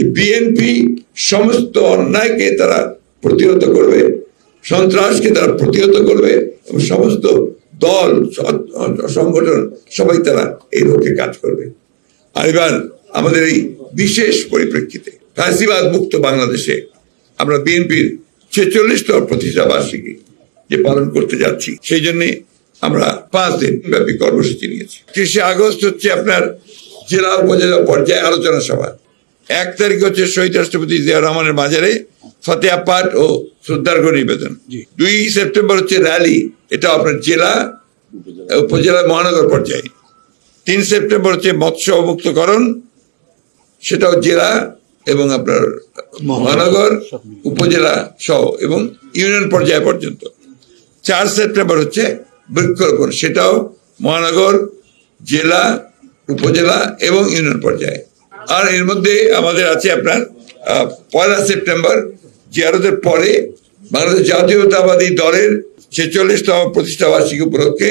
যে বিএনপি সমস্ত অন্যায়কে তারা প্রতিহত করবে, সন্ত্রাসকে তারা প্রতিহত করবে এবং সমস্ত দল সংগঠন সবাই তারা এই লক্ষ্যে কাজ করবে। আর এবার আমাদের এই বিশেষ পরিপ্রেক্ষিতে ফ্যাসিবাদ মুক্ত বাংলাদেশে আমরা বিএনপির 46তম প্রতিষ্ঠা বার্ষিকী যে পালন করতে যাচ্ছি, সেই জন্য আমরা 5 দিন ব্যাপী কর্মসূচি নিয়েছি। 30 আগস্ট হচ্ছে আপনার জেলা উপজেলা পর্যায়ে আলোচনা সভা। 1 তারিখ হচ্ছে শহীদ রাষ্ট্রপতি জিয়া রহমানের মাজারে ফতেহা পাঠ ও শ্রদ্ধার্ঘ্য নিবেদন। 2 সেপ্টেম্বর হচ্ছে র্যালি, এটা আপনার জেলা উপজেলা মহানগর পর্যায়ে। 3 সেপ্টেম্বর হচ্ছে মৎস্য মুক্তকরণ, সেটাও জেলা এবং আপনার মহানগর উপজেলা সহ এবং ইউনিয়ন পর্যায় পর্যন্ত। 4 সেপ্টেম্বর হচ্ছে বৃক্ষরোপণ, সেটাও মহানগর, জেলা, উপজেলা এবং ইউনিয়ন পর্যায়ে। আর এর মধ্যে আমাদের আছে আপনার 1 সেপ্টেম্বর জিয়ারতের পরে বাংলাদেশ জাতীয়তাবাদী দলের 46তম প্রতিষ্ঠা বার্ষিকী উপলক্ষে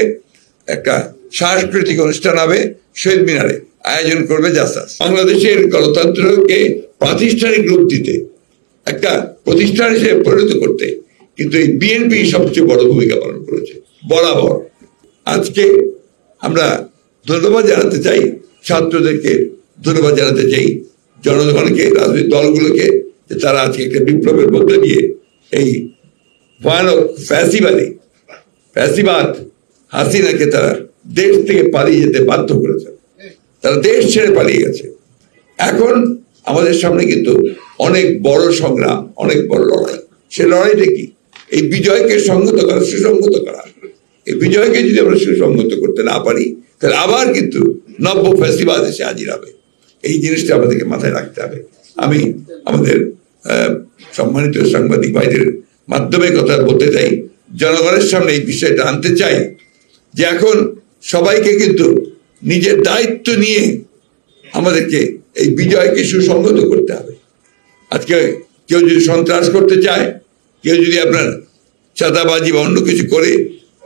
একটা সাংস্কৃতিক অনুষ্ঠান হবে শহীদ মিনারে, আয়োজন করবে জাসাস। বাংলাদেশের গণতন্ত্রকে প্রাতিষ্ঠানিক রূপ দিতে, একটা প্রতিষ্ঠান হিসেবে পরিণত করতে কিন্তু এই বিএনপি সবচেয়ে বড় ভূমিকা পালন করেছে বরাবর। আজকে আমরা ধন্যবাদ জানাতে চাই ছাত্রদেরকে, ধন্যবাদ জানাতে চাই জনগণকে, রাজনৈতিক দলগুলোকে, যে তারা আজকে একটা বিপ্লবের মধ্যে দিয়ে এই ভয়ানক ফ্যাসিবাদ হাসিনাকে তারা দেশ থেকে পালিয়ে যেতে বাধ্য করেছে। তারা দেশ ছেড়ে পালিয়ে গেছে। এখন আমাদের সামনে কিন্তু অনেক বড় সংগ্রাম, অনেক বড় লড়াই। সে লড়াইটা কি? এই বিজয়কে সংহত করা, সুসংহত করা। এই বিজয়কে যদি আমরা সুসংহত করতে না পারি তাহলে আবার কিন্তু নব্য ফ্যাসিবাদ এসে হাজির হবে। এই জিনিসটা আমাদেরকে মাথায় রাখতে হবে। আমি আমাদের সম্মানিত সাংবাদিক ভাইদের মাধ্যমে কথা বলতে চাই, জনগণের সামনে এই বিষয়টা আনতে চাই যে এখন সবাইকে কিন্তু নিজের দায়িত্ব নিয়ে আমাদেরকে এই বিজয়কে সুসংহত করতে হবে। আজকে কেউ যদি সন্ত্রাস করতে চায়, কেউ যদি আপনার চাঁদাবাজি বা অন্য কিছু করে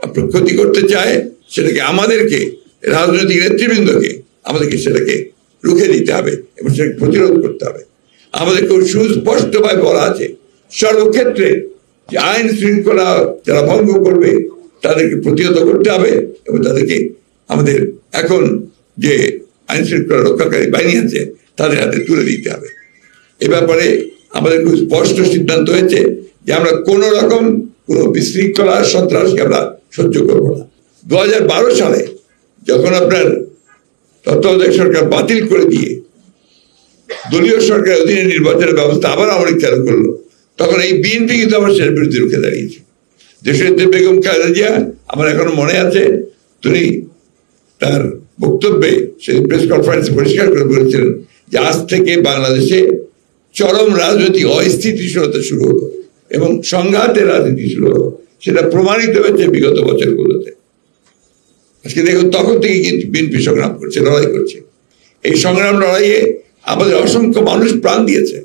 আপনার ক্ষতি করতে চায়, সেটাকে আমাদেরকে রাজনৈতিক নেতৃবৃন্দকে আমাদেরকে সেটাকে রুখে দিতে হবে এবং সেটাকে প্রতিরোধ করতে হবে। আমাদেরকে সুস্পষ্টভাবে বলা আছে সর্বক্ষেত্রে যে আইন শৃঙ্খলা যারা ভঙ্গ করবে তাদেরকে প্রতিহত করতে হবে এবং তাদেরকে আমাদের এখন যে আইন শৃঙ্খলা রক্ষাকারী বাহিনী আছে তাদের হাতে তুলে দিতে হবে। এ ব্যাপারে আমাদের খুব স্পষ্ট সিদ্ধান্ত হয়েছে যে আমরা কোনো রকম কোনো বিশৃঙ্খলা সন্ত্রাসকে আমরা সহ্য করবো না। 2012 সালে যখন আপনার তত্ত্বাবধায়ক সরকার বাতিল করে দিয়ে দলীয় সরকারের অধীনে নির্বাচনের ব্যবস্থা আবার আমলিক চালু করলো, তখন এই বিএনপি কিন্তু আবার সেটার বিরুদ্ধে রুখে দাঁড়িয়েছে। দেশনেত্রী বেগম খালেদা জিয়া, আমার এখনো মনে আছে, তিনি তার বক্তব্যে সেই প্রেস কনফারেন্সে পরিষ্কার করে বলেছিলেন যে আজ থেকে বাংলাদেশে চরম রাজনৈতিক অস্থিতিশীলতা শুরু হলো এবং সংঘাতের রাজনীতি শুরু হলো। সেটা প্রমাণিত হয়েছে বিগত বছরগুলোতে। আজকে দেখুন, তখন থেকে কিন্তু বিএনপি সংগ্রাম করছে, লড়াই করছে। এই সংগ্রাম লড়াইয়ে আমাদের অসংখ্য মানুষ প্রাণ দিয়েছে।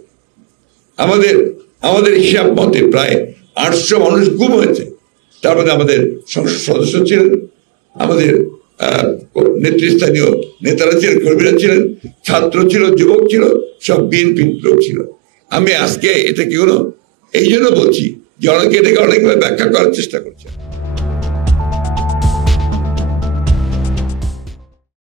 আমাদের হিসাব মতে প্রায় 800 মানুষ গুম হয়েছে। তার মধ্যে আমাদের সংসদ সদস্য ছিলেন, আমাদের নেতৃস্থানীয় নেতারা ছিলেন, কর্মীরা ছিলেন, ছাত্র ছিল, যুবক ছিল, সব বিএনপি লোক ছিল। আমি আজকে এটা কি হলো এই জন্য বলছি যে অনেকে এটাকে অনেকভাবে ব্যাখ্যা করার চেষ্টা করছে।